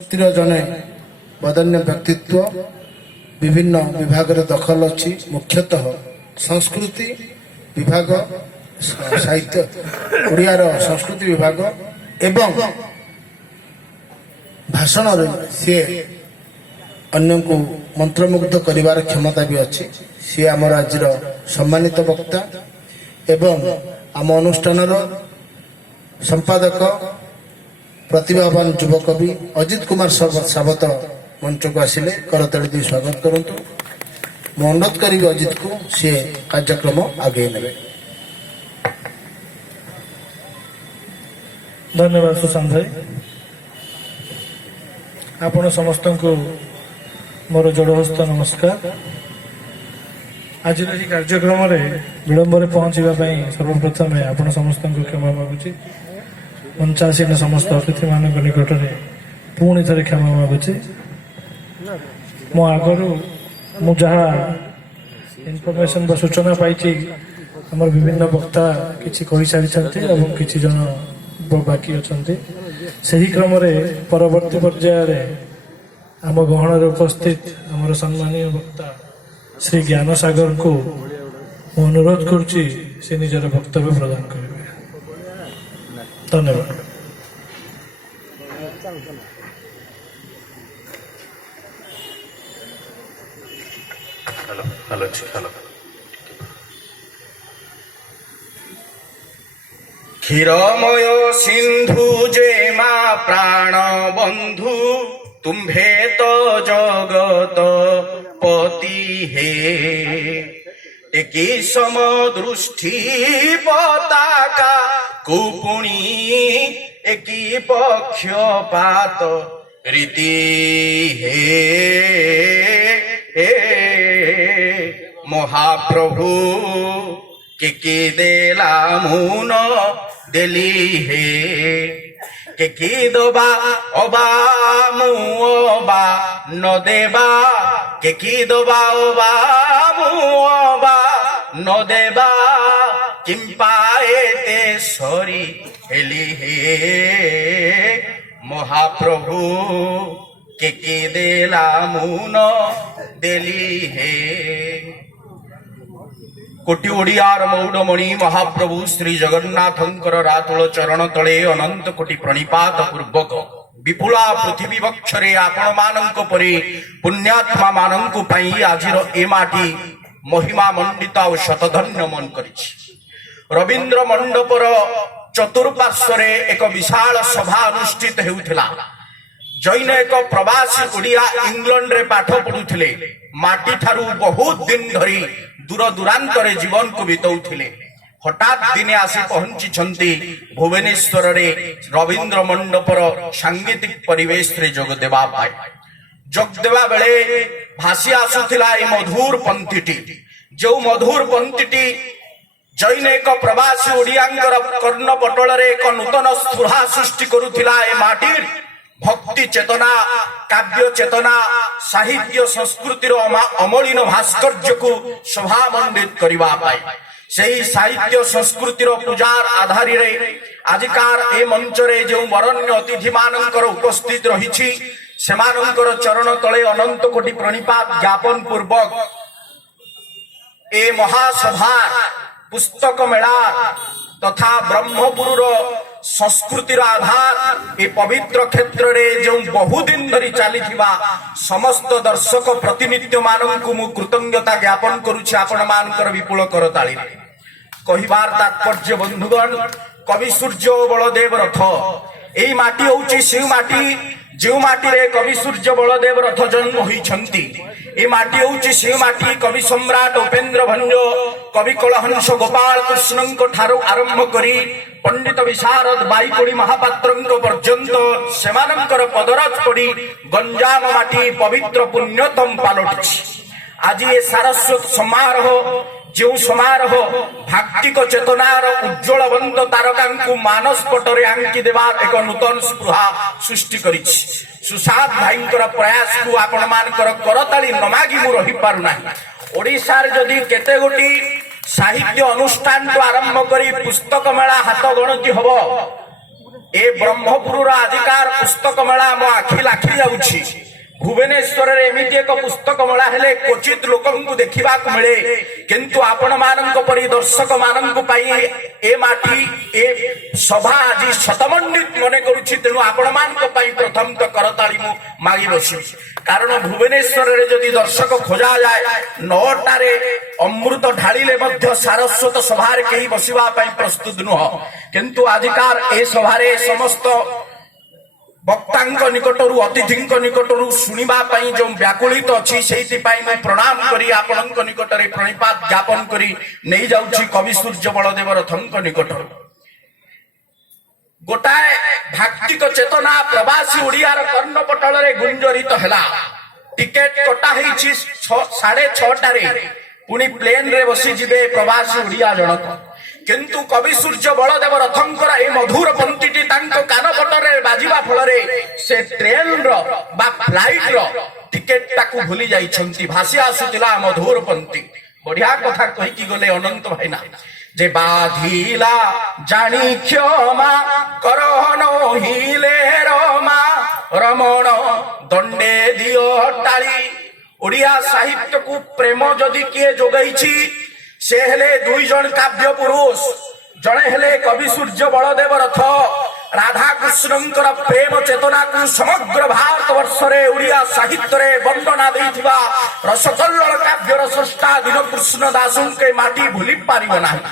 जने बदन्य व्यक्तित्व विभिन्न विभाग दखल अच्छी मुख्यतः संस्कृति विभाग साहित्य ओडियार संस्कृति विभाग एवं भाषण सी अन्य को मंत्रमुग्ध करिवार क्षमता भी अच्छी सी आम राज्यर सम्मानित वक्ता एवं आम अनुष्ठान संपादक प्रतिभावान युवकवि अजित कुमार सावत मंच को आसिले करताली दी स्वागत करंतु मु अनुरोध करी अजित को सी कार्यक्रम आगे नेबे। धन्यवाद सुशांत भाई आपण समस्त को मोर जोड़हस्त नमस्कार। आज कार्यक्रम विलंब पहुंचा सर्वप्रथम आपण समस्त को क्षमा मागुची मंचासीन समस्त अतिथि मान निकट में पुणी थे क्षमा मागुची। मो आगु मु जहाँ इनफर्मेशन बा सूचना पाई आम विभिन्न वक्ता किसी कही सारी किसी जन बाकी अच्छा से क्रम परवर्ती पर्यायर आम गहन उपस्थित आम सम्मानीय वक्ता श्री ज्ञान सागर को अनुरोध करुच्ची से निजर वक्तव्य प्रदान करेंगे। धन्यवाद। क्षीरमय सिंधु जे मा प्राण बंधु तुम्भे तो जगत पति हे एकी सम दृष्टि पताका कुपुणी एकी पक्षपात रीति हे महाप्रभु के देला मुन देली हे के दबा अबा मुबा न देबा के दबा अबा मुबा न देबा किंपाए ते सरी हेली हे महाप्रभु के देला मुन देली हे। कोटि ओडियार मौडमणि महाप्रभु श्री जगन्नाथंकर रातुल चरण तले अनंत कोटि प्रणिपात पूर्वक विपुला पृथ्वी वक्षरे आपण मानंक परि पुण्यात्मा मानंक पई आजिर ए माटी महिमा मंडित और शतधन्य मन करिछि। रवींद्र मंडपर चतुर्पार्श्वरे एक विशाल सभा अनुष्ठित हेउथिला। जैन एक प्रवासी ओडिया इंग्लैंड रे पाठ पढुथिले। माटी ठारू बहुत दिन धरी दूर दूरांतरे जीवन को बिताउथिले। हठात दिने आसी पहुंची भुवनेश्वर रे रवींद्र मंडपर सांगीतिक परिवेश रे जोग देवा पाए। जोग देवा बेले भासी आसुथिला ए मधुर पंक्तिटी जो मधुर पंक्तिटी जैन एक प्रवासी ओडियांकर कर्ण पटल रे एक नूतन स्फुहा सृष्टि करुथिला। ए माटीर भक्ति चेतना काव्य चेतना साहित्य संस्कृतिर अमलिन भास्कर्य को शोभा मंडित करबा पाए। सही साहित्य संस्कृतिर पूजार आधार आजिकार ए मंच रे जो वरण्य अतिथि मानकर उपस्थित रही सेमानंकर चरण तले अनंत कोटि प्रणिपात ज्ञापन पूर्वक ए महासभा पुस्तक मेला तथा ब्रह्मपुर संस्कृतिर आधार ए पवित्र क्षेत्र रे जो बहुदिन धरी चली समस्त दर्शक प्रतिनिधि मानू मु कृतज्ञता ज्ञापन करुछि। आपण मानकर विपुल करताली कहिबार तात्पर्य बंधुगण कवि सूर्य बलदेव रथ एई माटी होउछि से माटी जो माटी रे कवि सूर्य बलदेव रथ जन्म होइछंती। ए माटी होउछि से माटी कवि सम्राट उपेन्द्र भंज कवि कलहंस गोपाल कृष्ण ठारू आरंभ करी पंडित विशारद बाईकोड़ी महापात्र पर्यंत सेमानंकर पदरज पड़ी गंजाम माटी पवित्र पुण्यतम पालटिछि। आज ये सारस्वत समारोह जो समारोह भाक्तिक चेतनार उज्ज्वलवंत तारका मानस पटरे आंकी देवार एक नूतन स्पृहा सृष्टि करिछि। सुशांत भाईंकर प्रयास को आपण मानकर करताली नमागी मु रही पारु नाही। ओडिशार जदि केते गोटी साहित्य अनुष्ठान आरंभ करी पुस्तक मेला हाथ गणति हब ଏ ବ୍ରହ୍ମପୁରର ଆଜିକାର ପୁସ୍ତକ ମେଳା ମୋ ଆଖି ଲାଖି ଯାଉଛି। ଭୁବନେଶ୍ୱରରେ ଏମିତି ଏକ ପୁସ୍ତକ ମେଳା ହେଲେ କ୍ୱଚିତ ଲୋକଙ୍କୁ ଦେଖିବାକୁ ମିଳେ, କିନ୍ତୁ ଆପଣ ମାନଙ୍କ ପରି ଦର୍ଶକ ମାନଙ୍କ ପାଇଁ ଏ ମାଟି ଏ ସଭା ଆଜି ଶତମଣ୍ଡିତ ମନେ କରୁଛି। ତେଣୁ ଆପଣ ମାନଙ୍କ ପାଇଁ ପ୍ରଥମତଃ କରତାଳି ମୁଁ ମାଗି ବସିବି। କାରଣ ଭୁବନେଶ୍ୱରରେ ଯଦି ଦର୍ଶକ ଖୋଜାଯାଏ 9ଟାରେ ଅମୃତ ଢାଳିଲେ ମଧ୍ୟ ସାରସ୍ୱତ ସଭାରେ କେହି ବସିବା ପାଇଁ ପ୍ରସ୍ତୁତ ନୁହଁ, କିନ୍ତୁ ଆଜିକାର ଏ ସଭାରେ ସମସ୍ତ ବକ୍ତାଙ୍କ ନିକଟରୁ ଅତିଥିଙ୍କ ନିକଟରୁ ଶୁଣିବା ପାଇଁ ଯେଉଁ ବ୍ୟାକୁଳିତ ଅଛି, ସେଇଥିପାଇଁ ମୁଁ ପ୍ରଣାମ କରି ଆପଣଙ୍କ ନିକଟରେ ପ୍ରଣିପାତ ଜ୍ଞାପନ କରି ନେଇଯାଉଛି କବି ସୂର୍ଯ୍ୟ ବଳଦେବ ରଥଙ୍କ ନିକଟରୁ। ଗୋଟାଏ ଭାକ୍ତିକ ଚେତନା ପ୍ରବାସୀ ଓଡ଼ିଆର କର୍ଣ୍ଣପଟଳରେ ଗୁଞ୍ଜରିତ ହେଲା। ଟିକେଟ କଟା ହେଇଛି 6:30ଟାରେ, ପୁଣି ପ୍ଲେନରେ ବସିଯିବେ ପ୍ରବାସୀ ଓଡ଼ିଆ ଜଣକ। କିନ୍ତୁ କବି ସୂର୍ଯ୍ୟ ବଳଦେବ ରଥଙ୍କର এই ମଧୁର ପନ୍ତିଟି ତାଙ୍କ କାନପଟରେ ବାଜିବା ଫଳରେ ସେ ଟ୍ରେନର ବା ଫ୍ଲାଇଟର ଟିକେଟଟାକୁ ଭୁଲି ଯାଇଛନ୍ତି। ଭାସି ଆସୁଥିଲା ମଧୁର ପନ୍ତି। ବଢିଆ କଥା କହିକି ଗଲେ ଅନନ୍ତ ଭାଇନା, যে বাঁধিলা জানি ক্ষমা করহন হিলে রমা রমণ দণ্ডে দিও টালি। ওড়িয়া সাহিত্যকু প্রেম যদি কিয়ে যোগাইছি সে হেলে 2 জন কাব্য পুরুষ। জনে হেলে কবি সূর্য বলদেব রথ। রাধাকৃষ্ণঙ্কর প্রেম চেতনাকু সমগ্র ভারত বর্ষরে ওড়িয়া সাহিত্যরে বন্দনা দেইথিবা রসকল্লোল কাব্যর স্রষ্টা দীনকৃষ্ণ দাসঙ্কে মাটি ভুলি পারিব ନାହିଁ।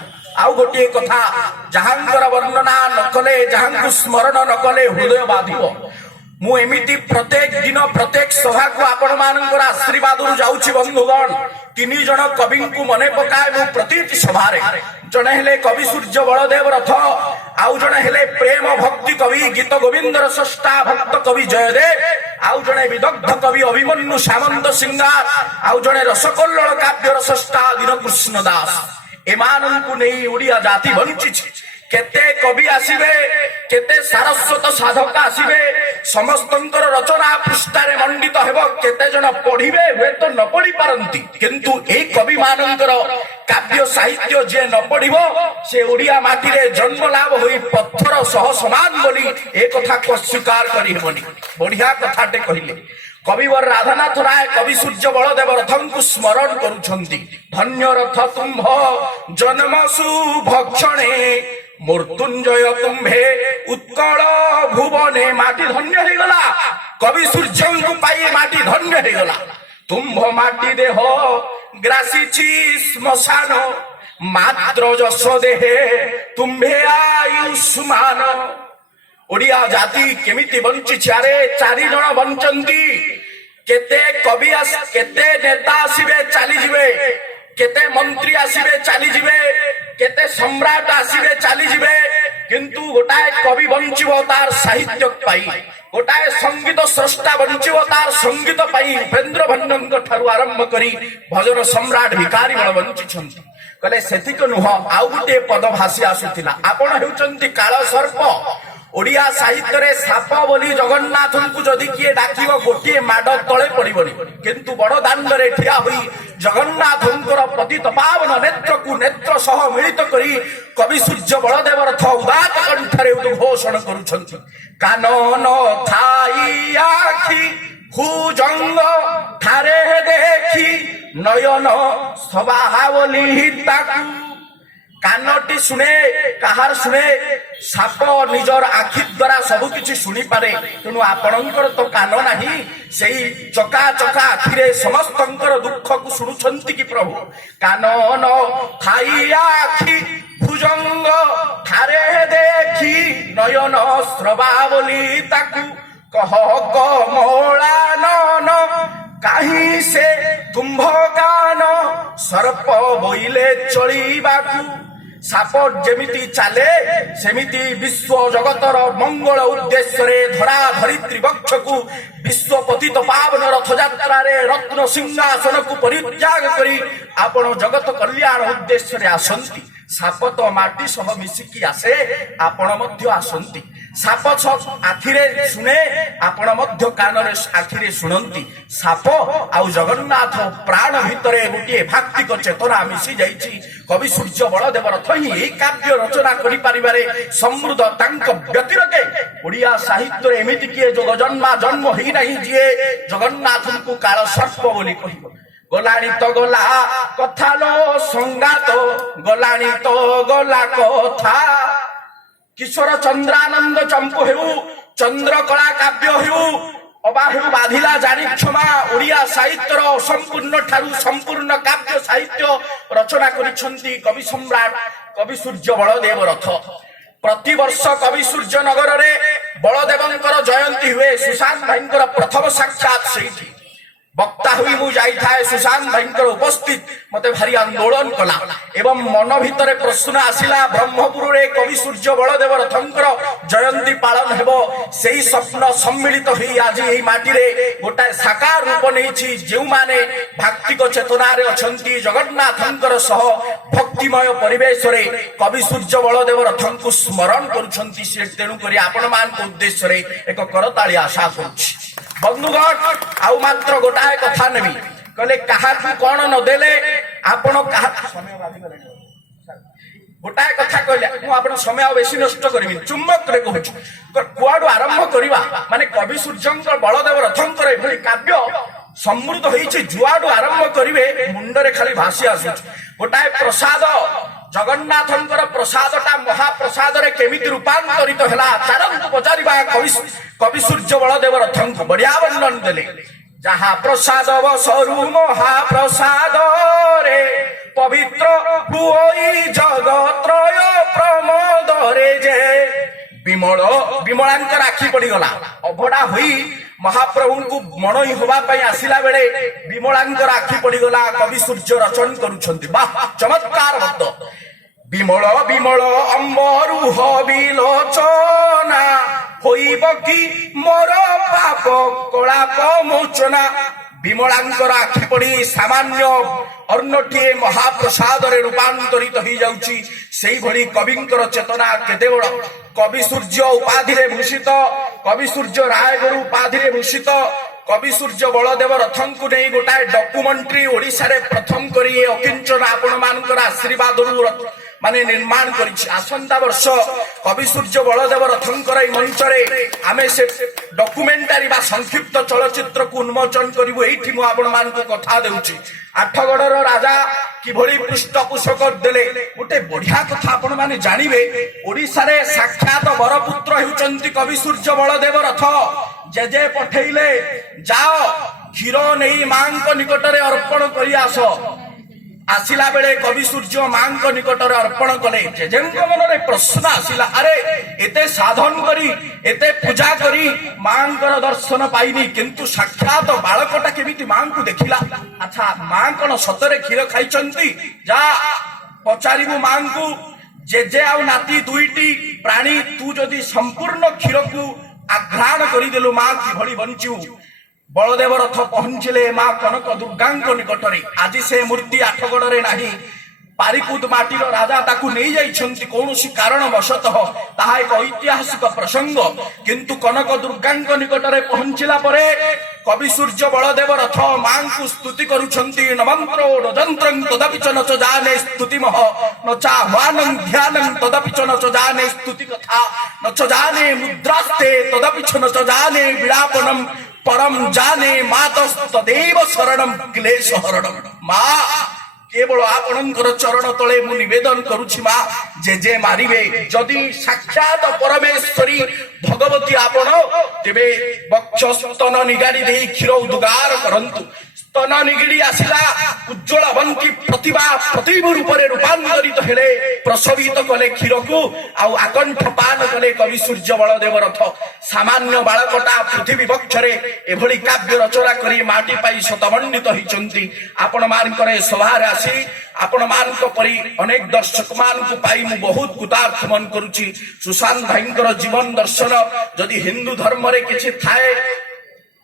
ଆଉ ଗୋଟିଏ କଥା, ଯାହାଙ୍କର ବର୍ଣ୍ଣନା ନ କଲେ, ଯାହାଙ୍କୁ ସ୍ମରଣ ନ କଲେ ହୃଦୟ ବାଧିବ। ମୁଁ ଏମିତି ପ୍ରତ୍ୟେକ ଦିନ ପ୍ରତ୍ୟେକ ସଭାକୁ ଆପଣ ମାନଙ୍କର ଆଶୀର୍ବାଦରୁ ଯାଉଛି ବନ୍ଧୁଗଣ। 3 ଜଣ କବିଙ୍କୁ ମନେ ପକାଏ ମୁଁ ପ୍ରତିଟି ସଭାରେ। ଜଣେ ହେଲେ କବି ସୂର୍ଯ୍ୟ ବଳଦେବ ରଥ, ଆଉ ଜଣେ ହେଲେ ପ୍ରେମ ଭକ୍ତି କବି ଗୀତ ଗୋବିନ୍ଦର ସ୍ରଷ୍ଟା ଭକ୍ତ କବି ଜୟଦେବ, ଆଉ ଜଣେ ବିଦଗ୍ଧ କବି ଅଭିମନ୍ୟୁ ସାମନ୍ତ ସିଂହାର, ଆଉ ଜଣେ ରସକଲ୍ଲୋଳ କାବ୍ୟର ସ୍ରଷ୍ଟା ଦୀନକୃଷ୍ଣ ଦାସ। ଏମାନଙ୍କୁ ନେଇ ଓଡ଼ିଆ ଜାତି ବଞ୍ଚିଛି। କେତେ କବି ଆସିବେ, କେତେ ସାରସ୍ୱତ ସାଧକ ଆସିବେ, ସମସ୍ତଙ୍କର ରଚନା ପୃଷ୍ଠାରେ ମଣ୍ଡିତ ହେବ। କେତେ ଜଣ ପଢିବେ, ହୁଏତ ନ ପଢି ପାରନ୍ତି, କିନ୍ତୁ ଏଇ କବି ମାନଙ୍କର କାବ୍ୟ ସାହିତ୍ୟ ଯିଏ ନ ପଢିବ ସେ ଓଡ଼ିଆ ମାଟିରେ ଜନ୍ମ ଲାଭ ହୋଇ ପଥର ସହ ସମାନ ବୋଲି ଏ କଥାକୁ ଅସ୍ୱୀକାର କରିହେବନି। ବଢିଆ କଥାଟେ କହିଲେ। কবিবর রাধানাথ রায় কবি সূর্য বলদেব রথଙ୍କୁ স্মরণ କରୁଛନ୍ତି। ধন্য রথ তুম্ভ জন্ম সুভক্ষণে মৃত্যুঞ্জয় তুম্ভে উৎকଳ ভুবনে। মাটি ধন্য ହେଇଗଲା। কবি সূর্যଙ୍କୁ পাই মাটি ধন্য ହେଇଗଲା। তুম্ভ মাটি দেহ গ্রাসিছি শ্মশান মাত্র যশ দেহে তুম্ভে আয়ুষ্মান। ଓଡ଼ିଆ ଜାତି କେମିତି ବଞ୍ଚିଛି? ଆରେ 4 ଜଣ ବଞ୍ଚନ୍ତି। କେତେ କବି କେତେ ନେତା ଆସିବେ ଚାଲିଯିବେ, କେତେ ମନ୍ତ୍ରୀ ଆସିବେ ଚାଲିଯିବେ, କେତେ ସମ୍ରାଟ ଆସିବେ ଚାଲିଯିବେ, କିନ୍ତୁ ଗୋଟାଏ କବି ବଞ୍ଚିବ ତାର ସାହିତ୍ୟ ପାଇଁ, ଗୋଟାଏ ସଙ୍ଗୀତ ସ୍ରଷ୍ଟା ବଞ୍ଚିବ ତାର ସଙ୍ଗୀତ ପାଇଁ। ଉପେନ୍ଦ୍ର ଭଞ୍ଜଙ୍କ ଠାରୁ ଆରମ୍ଭ କରି ଭଜନ ସମ୍ରାଟ ଭିକାରୀ ବଳ ବଞ୍ଚିଛନ୍ତି। କହିଲେ ସେତିକ ନୁହଁ, ଆଉ ଗୋଟିଏ ପଦ ଭାସି ଆସୁଥିଲା। ଆପଣ ହେଉଛନ୍ତି କାଳ ସର୍ପ। ଓଡ଼ିଆ ସାହିତ୍ୟରେ ସାପ ବୋଲି ଜଗନ୍ନାଥଙ୍କୁ ଯଦି କିଏ ଡାକିବ ଗୋଟିଏ ମାଡ଼ ତଳେ ପଡିବନି, କିନ୍ତୁ ବଡ ଦାଣ୍ଡରେ ଠିଆ ହୋଇ ଜଗନ୍ନାଥଙ୍କର ପତିତ ପାବନ ନେତ୍ରକୁ ନେତ୍ର ସହ ମିଳିତ କରି କବି ସୂର୍ଯ୍ୟ ବଳଦେବ ରଥ ଉଦାତ କଣ୍ଠରେ ଉଦ୍ଘୋଷଣ କରୁଛନ୍ତି। କାନ ନ ଥାଇ ଆଖି ଭୁଜଙ୍ଗ ଠାରେ ଦେଖି ନୟନ ସବାହା ବୋଲି ତାକୁ। କାନଟି ଶୁଣେ, କାହାର ଶୁଣେ? ସାପ ନିଜର ଆଖି ଦ୍ୱାରା ସବୁ କିଛି ଶୁଣିପାରେ, ତେଣୁ ଆପଣଙ୍କର ତ କାନ ନାହିଁ। ସେଇ ଚକା ଚକା ଆଖିରେ ସମସ୍ତଙ୍କର ଦୁଃଖକୁ ଶୁଣୁଛନ୍ତି କି ପ୍ରଭୁ? କାନ ନ ଥାଇ ଆଖି ଭୁଜଙ୍ଗ ଠାରେ ଦେଖି ନୟନ ସ୍ରବା ବୋଲି ତାକୁ। କହ କମଳା ନନ କାହିଁ ସେ ତୁମ୍ଭ ଗାନ ସର୍ପ ବୋଇଲେ ଚଳିବାକୁ। ସାପ ଯେମିତି ଚାଲେ ସେମିତି ବିଶ୍ୱ ଜଗତର ମଙ୍ଗଳ ଉଦ୍ଦେଶ୍ୟରେ ଧରା ଧରିତ୍ରୀ ବକ୍ଷକୁ ବିଶ୍ୱ ପତିତ ପାବନ ରଥଯାତ୍ରାରେ ରତ୍ନ ସିଂହାସନକୁ ପରିତ୍ୟାଗ କରି ଆପଣ ଜଗତ କଲ୍ୟାଣ ଉଦ୍ଦେଶ୍ୟରେ ଆସନ୍ତି। ସାପ ତ ମାଟି ସହ ମିଶିକି ଆସେ, ଆପଣ ମଧ୍ୟ ଆସନ୍ତି। ସାପ ଆଖିରେ ଶୁଣେ, ଆପଣ ମଧ୍ୟ କାନରେ ଆଖିରେ ଶୁଣନ୍ତି। ସାପ ଆଉ ଜଗନ୍ନାଥ ପ୍ରାଣ ଭିତରେ ଗୋଟିଏ ଭାକ୍ତିକ ଚେତନା ମିଶି ଯାଇଛି। କବି ସୂର୍ଯ୍ୟ ବଳଦେବ ରଥ ହିଁ ଏହି କାବ୍ୟ ରଚନା କରିପାରିବାରେ ସମୃଦ୍ଧ। ତାଙ୍କ ବ୍ୟତିରେକେ ଓଡ଼ିଆ ସାହିତ୍ୟରେ ଏମିତି କିଏ ଯୋଗ ଜନ୍ମ ହେଇନାହିଁ ଯିଏ ଜଗନ୍ନାଥଙ୍କୁ କାଳ ସର୍ପ ବୋଲି କହିବ। ଗଲାଣି ତ ଗଲା କଥା लो ସଂଗାତ, ଗଲାଣି ତ ଗଲା କଥା। କିଶୋର ଚନ୍ଦ୍ରାନନ୍ଦ ଚମ୍ପୁ ହେଉ, ଚନ୍ଦ୍ରକଳା କାବ୍ୟ ହେଉ, ଅବା ହେଉ ବାଧିଲା ଜାଣି କ୍ଷମା, ଓଡ଼ିଆ ସାହିତ୍ୟର ଅସମ୍ପୂର୍ଣ୍ଣ ଠାରୁ ସମ୍ପୂର୍ଣ୍ଣ କାବ୍ୟ ସାହିତ୍ୟ ରଚନା କରିଛନ୍ତି କବି ସମ୍ରାଟ କବି ସୂର୍ଯ୍ୟ ବଳଦେବ ରଥ। ପ୍ରତିବର୍ଷ କବି ସୂର୍ଯ୍ୟ ନଗରରେ ବଳଦେବଙ୍କର ଜୟନ୍ତୀ ହୁଏ। ସୁଶାନ୍ତ ଭାଇଙ୍କର ପ୍ରଥମ ସାକ୍ଷାତ ସେଇଠି। ବକ୍ତା ହୋଇ ମୁଁ ଯାଇଥାଏ। ସୁଶାନ୍ତ ଭାଇଙ୍କର ଉପସ୍ଥିତ ମତେ ଭାରି ଆନ୍ଦୋଳନ କଲା ଏବଂ ମନ ଭିତରେ ପ୍ରଶ୍ନ ଆସିଲା, ବ୍ରହ୍ମପୁରରେ କବି ସୂର୍ଯ୍ୟ ବଳଦେବ ରଥଙ୍କର ଜୟନ୍ତୀ ପାଳନ ହେବ। ସେଇ ସ୍ୱପ୍ନ ସମ୍ମିଳିତ ହୋଇ ଆଜି ଏହି ମାଟିରେ ଗୋଟାଏ ସାକାର ରୂପ ନେଇଛି। ଯେଉଁମାନେ ଭାକ୍ତିକ ଚେତନାରେ ଅଛନ୍ତି, ଜଗନ୍ନାଥଙ୍କର ସହ ଭକ୍ତିମୟ ପରିବେଶରେ କବି ସୂର୍ଯ୍ୟ ବଳଦେବ ରଥଙ୍କୁ ସ୍ମରଣ କରୁଛନ୍ତି, ସେ ତେଣୁକରି ଆପଣମାନଙ୍କ ଉଦ୍ଦେଶ୍ୟରେ ଏକ କରତାଳି ଆଶା କରୁଛି। ବନ୍ଧୁଗଣ, ଆଉ ମାତ୍ର ଗୋଟାଏ କଥା ନେବି। କହିଲେ କାହାକୁ କଣ ନଦେଲେ ଆପଣ ଗୋଟାଏ କଥା କହିଲେ, ମୁଁ ଆପଣ ସମୟ ଆଉ ବେଶୀ ନଷ୍ଟ କରିବିନି, ଚୁମ୍ବକରେ କହୁଛୁ। କୁଆଡୁ ଆରମ୍ଭ କରିବା? ମାନେ କବି ସୂର୍ଯ୍ୟଙ୍କ ବଳଦେବ ରଥଙ୍କର ଏଭଳି କାବ୍ୟ ସମୃଦ୍ଧ ହେଇଛି, ଯୁଆଡୁ ଆରମ୍ଭ କରିବେ ମୁଣ୍ଡରେ ଖାଲି ଭାସି ଆସୁଛି। ଗୋଟାଏ ପ୍ରସାଦ, ଜଗନ୍ନାଥଙ୍କର ପ୍ରସାଦଟା ମହାପ୍ରସାଦରେ କେମିତି ରୂପାନ୍ତରିତ ହେଲା, ଚାଲନ୍ତୁ ପଚାରିବା କବି ସୂର୍ଯ୍ୟ ବଳଦେବ ରଥଙ୍କୁ। ବଢିଆ ବର୍ଣ୍ଣନ ଦେଲେ। ଯାହା ପ୍ରସାଦ ବସରୁ ମହାପ୍ରସାଦରେ, ପବିତ୍ର ହୁଇ ଜଗତ୍ରୟ ପ୍ରମୋଦରେ, ଯେ ବିମଳାଙ୍କର ଆଖି ପଡିଗଲା। ଅଭଡା ହୋଇ ମହାପ୍ରଭୁଙ୍କୁ ମଣଇ ହବା ପାଇଁ ଆସିଲା ବେଳେ ବିମଳାଙ୍କର ଆଖି ପଡିଗଲା। କବି ସୂର୍ଯ୍ୟ ରଚନା କରୁଛନ୍ତି, ବାଃ ଚମତ୍କାର ଭକ୍ତ। ବିମଳ ବିମଳ ଅମ୍ବରୁହ ବିଲୋଚନା, ହୋଇବ କି ମୋର ପାପ କଳାପ ମୋଚନା। ବିମଳାଙ୍କର ଆଖି ପଡି ସାମାନ୍ୟ ଅନ୍ନଟିଏ ମହାପ୍ରସାଦରେ ରୂପାନ୍ତରିତ ହେଇଯାଉଛି। ସେଇଭଳି କବିଙ୍କର ଚେତନା କେତେ ବଡ। କବି ସୂର୍ଯ୍ୟ ଉପାଧିରେ ଭୂଷିତ, କବି ସୂର୍ଯ୍ୟ ରାୟଗୁରୁ ଉପାଧିରେ ଭୂଷିତ କବି ସୂର୍ଯ୍ୟ ବଳଦେବ ରଥଙ୍କୁ ନେଇ ଗୋଟାଏ ଡକୁମେଣ୍ଟ୍ରି ଓଡ଼ିଶାରେ ପ୍ରଥମ କରି ଅକିଞ୍ଚନ ଆପଣମାନଙ୍କର ଆଶୀର୍ବାଦରୁ ମାନେ ନିର୍ମାଣ କରିଛି। ଆସନ୍ତା ବର୍ଷ କବି ସୂର୍ଯ୍ୟ ବଳଦେବ ରଥଙ୍କର এই ମଞ୍ଚରେ ଆମେ ସେ ଡକୁମେଣ୍ଟାରୀ ବା ସଂକ୍ଷିପ୍ତ ଚଳଚ୍ଚିତ୍ରକୁ ଉନ୍ମୋଚନ କରିବୁ। ଏଇଠି ମୁଁ ଆପଣମାନଙ୍କୁ କଥା ଦେଉଛି, ଆଠଗଡର ରାଜା କିଭଳି ପୃଷ୍ଠପୋଷକ ଦେଲେ। ଗୋଟେ ବଢିଆ କଥା ଆପଣମାନେ ଜାଣିବେ, ଓଡ଼ିଶାରେ ସାକ୍ଷାତ ବରପୁତ୍ର ହେଉଛନ୍ତି କବି ସୂର୍ଯ୍ୟ ବଳଦେବ ରଥ। ଜେଜେ ପଠେଇଲେ ଯାଅ କ୍ଷୀର ନେଇ ମାଙ୍କ ନିକଟରେ ଅର୍ପଣ କରି ଆସ। ଆସିଲା ବେଳେ କବି ସୂର୍ଯ୍ୟ ମାଙ୍କ ନିକଟରେ ଅର୍ପଣ କଲେ। ଜେଜେଙ୍କ ମନରେ ପ୍ରଶ୍ନ ଆସିଲା, ଆରେ ଏତେ ସାଧନ କରି ଏତେ ପୂଜା କରି ମାଙ୍କର ଦର୍ଶନ ପାଇନି, କିନ୍ତୁ ସାକ୍ଷାତ ବାଳକଟା କେମିତି ମାଙ୍କୁ ଦେଖିଲା। ଆଚ୍ଛା, ମା କଣ ସତରେ କ୍ଷୀର ଖାଇଛନ୍ତି? ଯା ପଚାରିବୁ ମାଙ୍କୁ। ଜେଜେ ଆଉ ନାତି ଦୁଇଟି ପ୍ରାଣୀ, ତୁ ଯଦି ସମ୍ପୂର୍ଣ୍ଣ କ୍ଷୀରକୁ ଆଘ୍ରାଣ କରିଦେଲୁ ମା କିଭଳି ବଞ୍ଚିବୁ। ବଳଦେବ ରଥ ପହଞ୍ଚିଲେ ମା କନକ ଦୁର୍ଗାଙ୍କ ନିକଟରେ। ଆଜି ସେ ମୂର୍ତ୍ତି ଆଠଗଡରେ ନାହିଁ, ପାରିକୁଦ ମାଟିର ରାଜା ତାକୁ ନେଇଯାଇଛନ୍ତି କୌଣସି କାରଣବଶତଃ, ତାହା ଏକ ଐତିହାସିକ ପ୍ରସଙ୍ଗ। କିନ୍ତୁ କନକ ଦୁର୍ଗାଙ୍କ ନିକଟରେ ପହଞ୍ଚିଲା ପରେ କବି ସୂର୍ଯ୍ୟ ବଳଦେବ ରଥ ମାଙ୍କୁ ସ୍ତୁତି କରୁଛନ୍ତି। ନମନ୍ତ୍ର ନଯନ୍ତ୍ରଂ ତଦପି च ନ ଜାନେ ସ୍ତୁତିମଃ ନ ଚାହ୍ୱାନଂ ଧ୍ୟାନଂ ତଦପି च ନ ଜାନେ ସ୍ତୁତି କଥା ନ च ଜାନେ ମୁଦ୍ରାସ୍ତେ ତଦପି च ନ ଜାନେ ବିଳାପନଂ परम जाने मातस्तदेव शरणम क्लेश हरणम। मा केवल आपणकर चरण तले मु निवेदन करुछि मा, जे मारिबे जदि साक्षात परमेश्वरी भगवती आपण, तेबे वक्ष स्तन निगाड़ी दे क्षीर उद्गार करंतु। स्तन निगिड़ी आसिला उज्ज्वलवंती प्रतिभा प्रतिभू रूपरे रूपांतरित हेले, प्रसवित कले क्षीर को आउ आकंठ पान कले कवि सूर्य बलदेव रथ। सामान्य बालकटा पृथ्वी वक्षरे एभली काव्य रचना करी माटी पाई शतमंडित होइचंती। आपण मानकर सभारे आसी आपण मानक परी अनेक दर्शक मानक पाई मु बहुत कृतार्थ मन करूची। सुशांत भाईंकर जीवन दर्शन जदि हिंदू धर्म रे किछि थाए,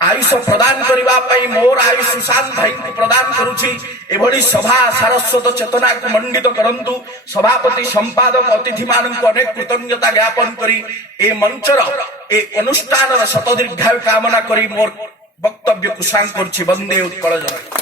आयुष प्रदान करने मोर आयुष सुशांत भाई को प्रदान करुछि एभली सभा सारस्वत चेतना को मंडित करंतु सभापति संपादक अतिथि मान को अनेक कृतज्ञता ज्ञापन करी ए मंचर ए अनुष्ठान शत दीर्घायु कामना करी मोर वक्तव्य को सांग करछि। वंदे उत्कल जननी।